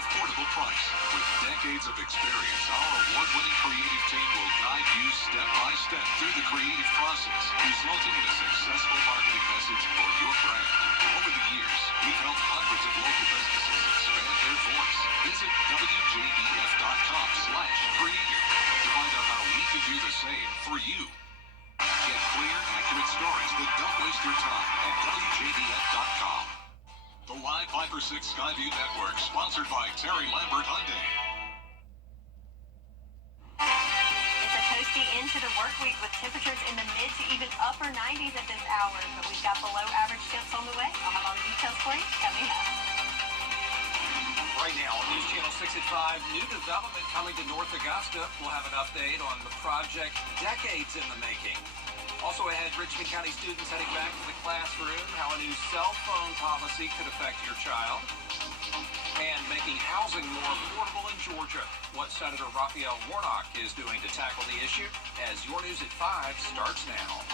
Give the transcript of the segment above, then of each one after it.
affordable price. With decades of experience, our award-winning creative team will guide you step by step through the creative process, resulting in a successful marketing message for your brand. Over the years, we've helped hundreds of local businesses expand their voice. Visit WJBF.com/creative to find out how we can do the same for you. Get clear, accurate stories that don't waste your time at WJBF.com. The Live Viper 6 Skyview Network, sponsored by Terry Lambert Hyundai. It's a toasty end to the work week with temperatures in the mid to even upper 90s at this hour, but we've got below average temps on the way. I'll have all the details for you coming up. Right now, News Channel 6 at 5, new development coming to North Augusta. We'll have an update on the project decades in the making. Also ahead, Richmond County students heading back to the classroom, how a new cell phone policy could affect your child, and making housing more affordable in Georgia. What Senator Raphael Warnock is doing to tackle the issue as Your News at 5 starts now.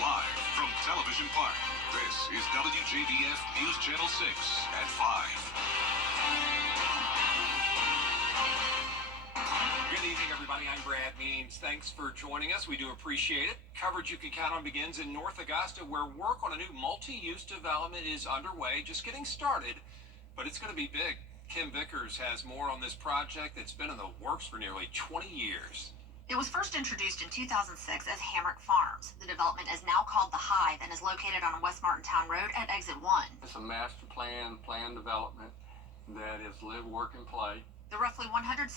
Live from Television Park, this is WJBF News Channel 6 at 5. Good evening, everybody. I'm Brad Means. Thanks for joining us. We do appreciate it. Coverage you can count on begins in North Augusta, where work on a new multi-use development is underway, just getting started, but it's going to be big. Kim Vickers has more on this project that's been in the works for nearly 20 years. It was first introduced in 2006 as Hamrick Farms. The development is now called The Hive and is located on West Martintown Road at Exit 1. It's a master plan development that is live, work, and play. The roughly 175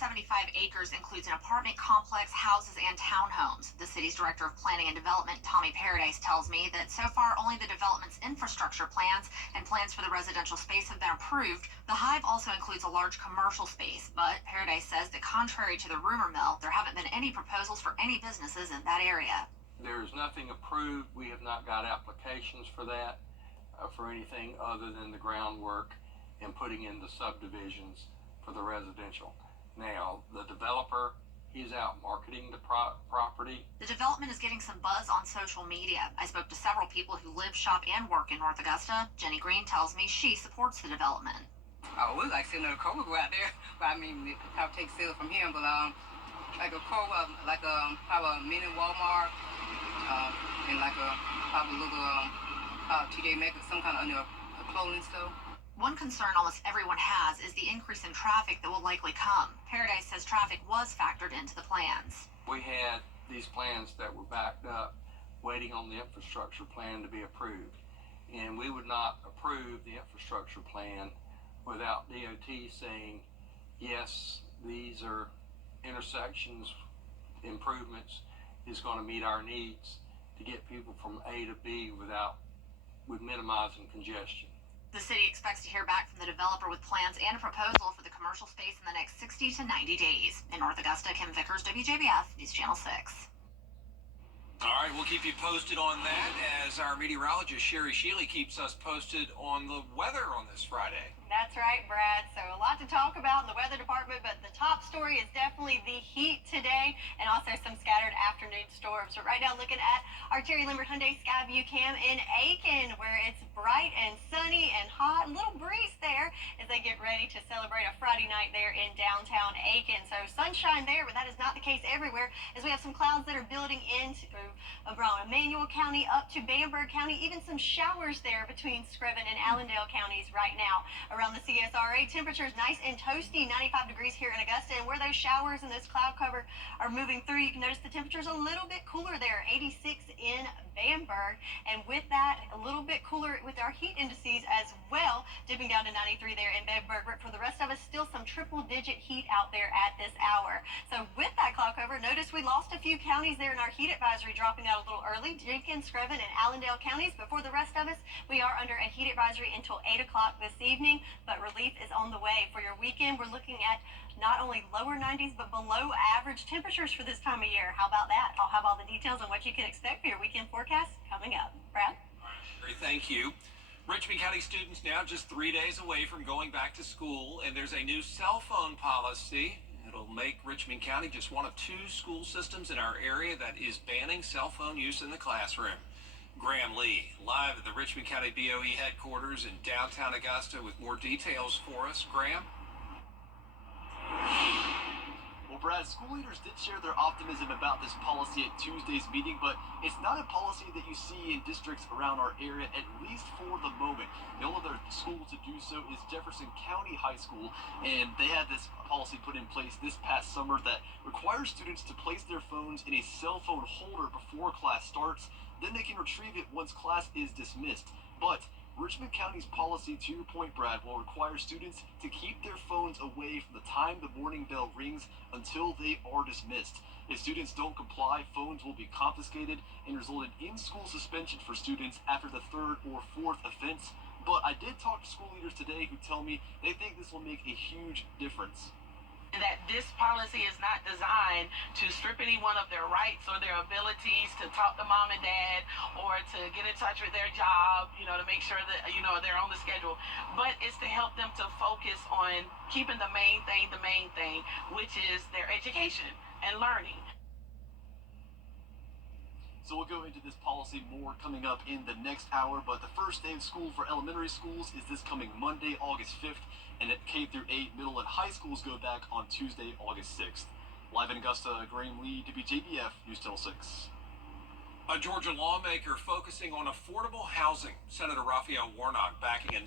acres includes an apartment complex, houses, and townhomes. The city's director of planning and development, Tommy Paradise, tells me that so far only the development's infrastructure plans and plans for the residential space have been approved. The Hive also includes a large commercial space, but Paradise says that contrary to the rumor mill, there haven't been any proposals for any businesses in that area. There is nothing approved. We have not got applications for that, for anything other than the groundwork and putting in the subdivisions for the residential. Now, the developer, he's out marketing the property. The development is getting some buzz on social media. I spoke to several people who live, shop, and work in North Augusta. Jenny Green tells me she supports the development. Oh, we like seeing a Kroger go out there. But I mean, I'll take sales from him, but like a Kroger, have a mini Walmart, and like have a little TJ Maxx, some kind of a clothing store. One concern almost everyone has is the increase in traffic that will likely come. Paradise says traffic was factored into the plans. We had these plans that were backed up, waiting on the infrastructure plan to be approved. And we would not approve the infrastructure plan without DOT saying, yes, these are intersections, improvements, is going to meet our needs to get people from A to B with minimizing congestion. The city expects to hear back from the developer with plans and a proposal for the commercial space in the next 60 to 90 days. In North Augusta, Kim Vickers, WJBF, News Channel 6. All right, we'll keep you posted on that as our meteorologist, Sherry Shealy, keeps us posted on the weather on this Friday. That's right, Brad. So a lot to talk about in the weather department, but the top story is definitely the heat today and also some scattered afternoon storms. But right now, looking at our Terry Lambert Hyundai Skyview cam in Aiken, where it's bright and sunny and hot, a little breeze there as they get ready to celebrate a Friday night there in downtown Aiken. So sunshine there, but that is not the case everywhere, as we have some clouds that are building into around Emmanuel County up to Bamberg County, even some showers there between Screven and Allendale counties right now. Around the CSRA, temperatures nice and toasty, 95 degrees here in Augusta, and where those showers and this cloud cover are moving through, you can notice the temperature's a little bit cooler there, 86 in Bamberg, and with that, a little bit cooler with our heat indices as well, dipping down to 93 there in Bamberg. But for the rest of us, still some triple-digit heat out there at this hour. So with that cloud cover, notice we lost a few counties there in our heat advisory, dropping out a little early, Jenkins, Screven, and Allendale counties. But for the rest of us, we are under a heat advisory until 8 o'clock this evening, but relief is on the way. For your weekend, we're looking at not only lower 90s, but below average temperatures for this time of year. How about that? I'll have all the details on what you can expect for your weekend forecast coming up. Brad? Great, thank you. Richmond County students now just 3 days away from going back to school, and there's a new cell phone policy. It'll make Richmond County just one of 2 school systems in our area that is banning cell phone use in the classroom. Graham Lee, live at the Richmond County BOE headquarters in downtown Augusta with more details for us. Graham? Well, Brad, school leaders did share their optimism about this policy at Tuesday's meeting, but it's not a policy that you see in districts around our area, at least for the moment. The only other school to do so is Jefferson County High School, and they had this policy put in place this past summer that requires students to place their phones in a cell phone holder before class starts. Then they can retrieve it once class is dismissed. But Richmond County's policy, to your point, Brad, will require students to keep their phones away from the time the warning bell rings until they are dismissed. If students don't comply, phones will be confiscated and result in in-school suspension for students after the third or fourth offense. But I did talk to school leaders today who tell me they think this will make a huge difference. That this policy is not designed to strip anyone of their rights or their abilities to talk to mom and dad or to get in touch with their job, to make sure that, they're on the schedule. But it's to help them to focus on keeping the main thing, which is their education and learning. So we'll go into this policy more coming up in the next hour, but the first day of school for elementary schools is this coming Monday, August 5th, and at K through 8 middle and high schools go back on Tuesday, August 6th. Live in Augusta, Graham Lee, WJBF, News Channel 6. A Georgia lawmaker focusing on affordable housing. Senator Raphael Warnock backing in.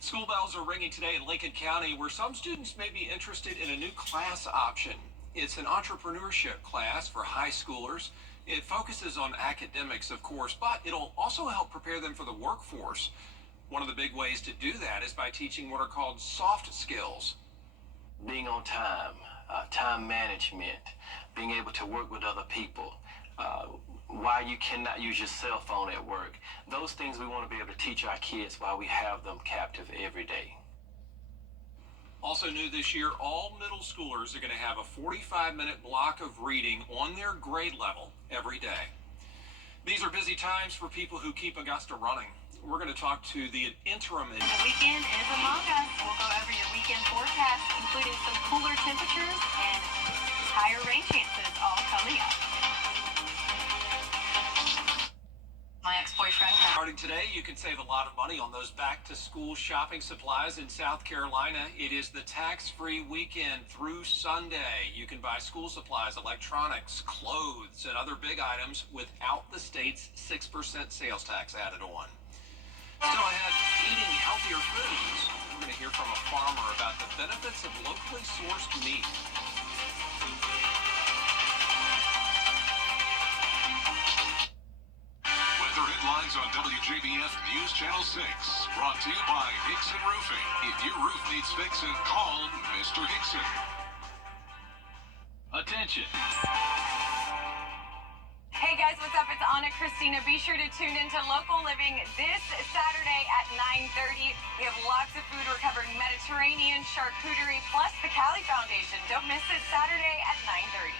School bells are ringing today in Lincoln County, where some students may be interested in a new class option. It's an entrepreneurship class for high schoolers. It focuses on academics, of course, but it'll also help prepare them for the workforce. One of the big ways to do that is by teaching what are called soft skills. Being on time, time management, being able to work with other people, why you cannot use your cell phone at work. Those things we want to be able to teach our kids while we have them captive every day. Also new this year, all middle schoolers are going to have a 45-minute block of reading on their grade level every day. These are busy times for people who keep Augusta running. We're going to talk to the interim. The weekend is among us. We'll go over your weekend forecast, including some cooler temperatures and higher rain chances all coming up. My ex-boyfriend. Starting today, you can save a lot of money on those back-to-school shopping supplies in South Carolina. It is the tax-free weekend through Sunday. You can buy school supplies, electronics, clothes, and other big items without the state's 6% sales tax added on. Still ahead, eating healthier foods. We're going to hear from a farmer about the benefits of locally sourced meat. Weather headlines on WJBF News Channel 6. Brought to you by Hickson Roofing. If your roof needs fixing, call Mr. Hickson. Attention. Hey guys, what's up? It's Anna Christina. Be sure to tune into Local Living this Saturday at 9:30. We have lots of food. We're covering Mediterranean, charcuterie, plus the Cali Foundation. Don't miss it, Saturday at 9:30.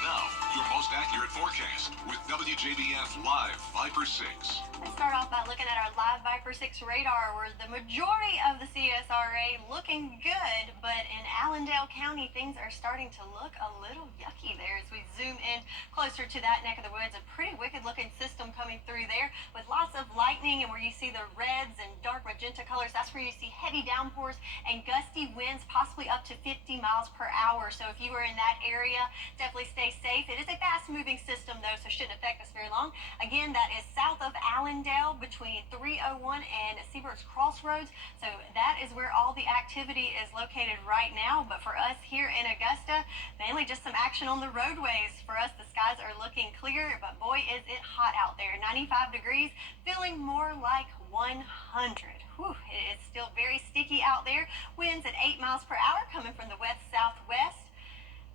Now, your most accurate forecast with WJBF Live Viper 6. Let's start off by looking at our live Viper 6 radar, where the majority of the CSRA looking good, but in Allendale County, things are starting to look a little yucky there as we zoom in closer to that neck of the woods. A pretty wicked looking system coming through there with lots of lightning, and where you see the reds and dark magenta colors, that's where you see heavy downpours and gusty winds, possibly up to 50 miles per hour. So if you are in that area, definitely stay safe. It is a fast moving system though, so shouldn't affect us very long. Again, that is south of Allendale between 301 and Seabird's Crossroads. So that is where all the activity is located right now. But for us here in Augusta, mainly just some action on the roadways. For us, the skies are looking clear, but boy, is it hot out there. 95 degrees, feeling more like 100. Whew, it is still very sticky out there. Winds at 8 miles per hour coming from the west-southwest.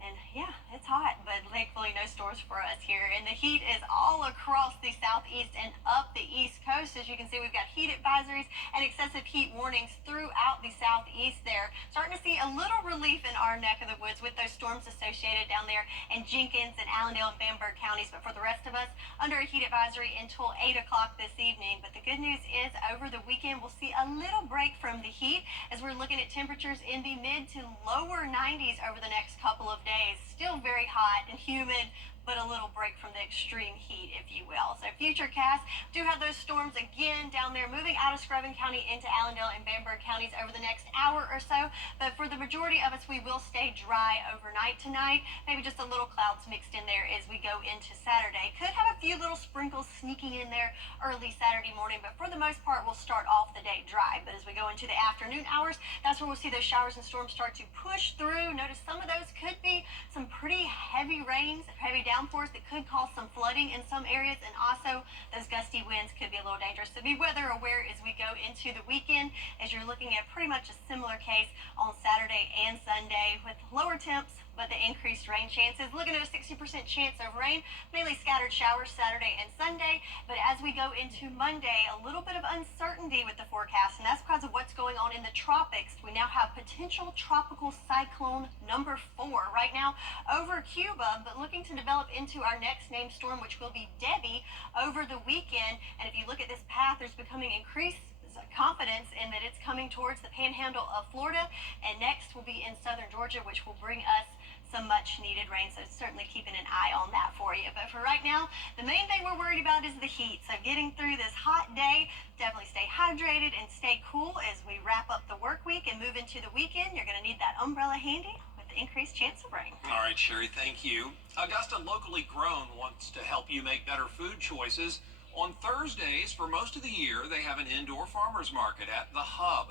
And yeah, it's hot, but thankfully no storms for us here. And the heat is all across the southeast and up the east coast. As you can see, we've got heat advisories and excessive heat warnings throughout the southeast there. Starting to see a little relief in our neck of the woods with those storms associated down there in Jenkins and Allendale and Bamberg counties. But for the rest of us, under a heat advisory until 8 o'clock this evening. But the good news is over the weekend, we'll see a little break from the heat as we're looking at temperatures in the mid to lower 90s over the next couple of days. days. Still very hot and humid, but a little break from the extreme heat, if you will. So futurecasts do have those storms again down there, moving out of Scrubbin County into Allendale and Bamberg counties over the next hour or so. But for the majority of us, we will stay dry overnight tonight. Maybe just a little clouds mixed in there as we go into Saturday. Could have a few little sprinkles sneaking in there early Saturday morning, but for the most part, we'll start off the day dry. But as we go into the afternoon hours, that's where we'll see those showers and storms start to push through. Notice some of those could be some pretty heavy rains, heavy downpours that could cause some flooding in some areas, and also those gusty winds could be a little dangerous. So be weather aware as we go into the weekend, as you're looking at pretty much a similar case on Saturday and Sunday with lower temps, but the increased rain chances. Looking at a 60% chance of rain, mainly scattered showers Saturday and Sunday. But as we go into Monday, a little bit of uncertainty with the forecast, and that's because of what's going on in the tropics. We now have potential tropical cyclone number 4 right now over Cuba, but looking to develop into our next named storm, which will be Debbie over the weekend. And if you look at this path, there's becoming increased confidence in that it's coming towards the panhandle of Florida, and next will be in southern Georgia, which will bring us some much needed rain. So certainly keeping an eye on that for you. But for right now, the main thing we're worried about is the heat. So getting through this hot day, definitely stay hydrated and stay cool as we wrap up the work week and move into the weekend. You're going to need that umbrella handy with the increased chance of rain. All right, Sherry, thank you. Augusta Locally Grown wants to help you make better food choices. On Thursdays, for most of the year, they have an indoor farmers market at the Hub.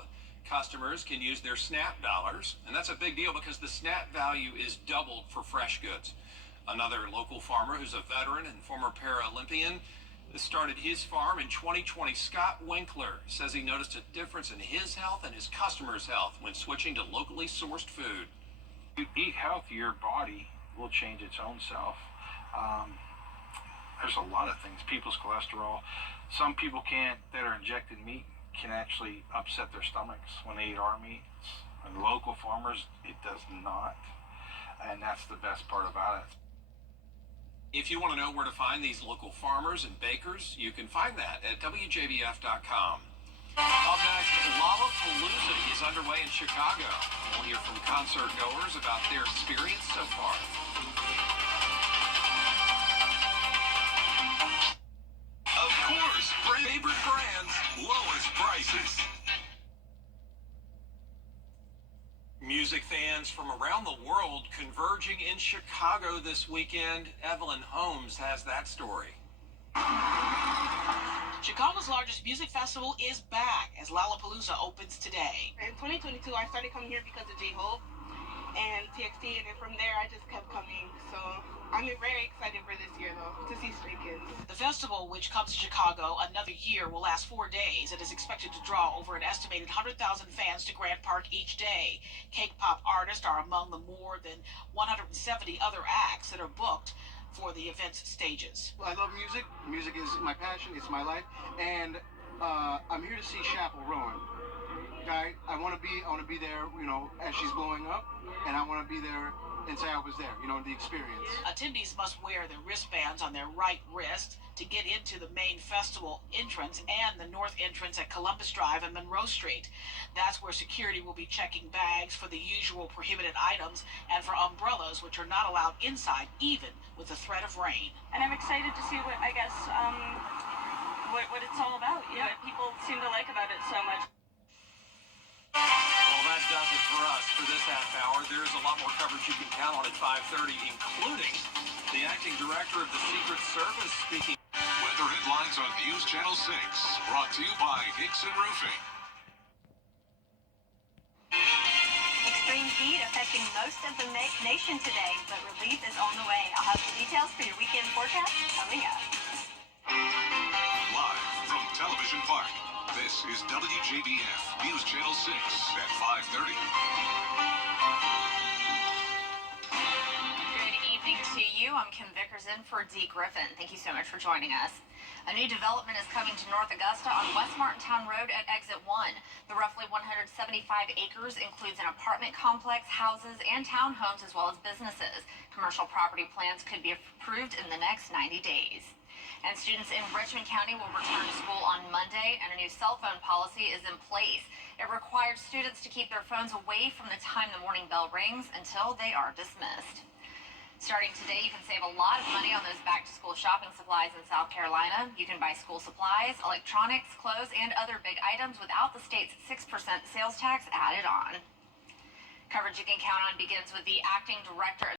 Customers can use their SNAP dollars, and that's a big deal because the SNAP value is doubled for fresh goods. Another local farmer who's a veteran and former Paralympian started his farm in 2020. Scott Winkler says he noticed a difference in his health and his customers' health when switching to locally sourced food. You eat healthy, your body will change its own self. There's a lot of things. People's cholesterol. Some people that are injected meat can actually upset their stomachs when they eat our meat. And local farmers, it does not. And that's the best part about it. If you want to know where to find these local farmers and bakers, you can find that at WJBF.com. Up next, Lollapalooza is underway in Chicago. We'll hear from concert goers about their experience so far. Of course, favorite brands, lowest prices. Music fans from around the world converging in Chicago this weekend. Evelyn Holmes has that story. Chicago's largest music festival is back as Lollapalooza opens today. In 2022, I started coming here because of J-Hope and TXT, and then from there, I just kept coming. So I'm very excited for this year, though, to see Stray Kids. The festival, which comes to Chicago another year, will last 4 days and is expected to draw over an estimated 100,000 fans to Grant Park each day. Cake pop artists are among the more than 170 other acts that are booked for the event's stages. I love music. Music is my passion. It's my life, and I'm here to see Chappell Rowan. Okay, I want to be there, as she's blowing up, and I want to be there and say I was there, the experience. Attendees must wear their wristbands on their right wrist to get into the main festival entrance and the north entrance at Columbus Drive and Monroe Street. That's where security will be checking bags for the usual prohibited items and for umbrellas, which are not allowed inside, even with the threat of rain. And I'm excited to see what what it's all about. What people seem to like about it so much. Well, that does it for us for this half hour. There's a lot more coverage you can count on at 5:30, including the acting director of the Secret Service speaking. Weather headlines on News Channel 6, brought to you by Hickson Roofing. Extreme heat affecting most of the nation today, but relief is on the way. I'll have the details for your weekend forecast coming up. Live from Television Park, this is WJBF News Channel 6 at 5:30. Good evening to you. I'm Kim Vickers in for Dee Griffin. Thank you so much for joining us. A new development is coming to North Augusta on West Martintown Road at Exit 1. The roughly 175 acres includes an apartment complex, houses, and townhomes, as well as businesses. Commercial property plans could be approved in the next 90 days. And students in Richmond County will return to school on Monday, and a new cell phone policy is in place. It requires students to keep their phones away from the time the morning bell rings until they are dismissed. Starting today, you can save a lot of money on those back-to-school shopping supplies in South Carolina. You can buy school supplies, electronics, clothes, and other big items without the state's 6% sales tax added on. Coverage you can count on begins with the acting director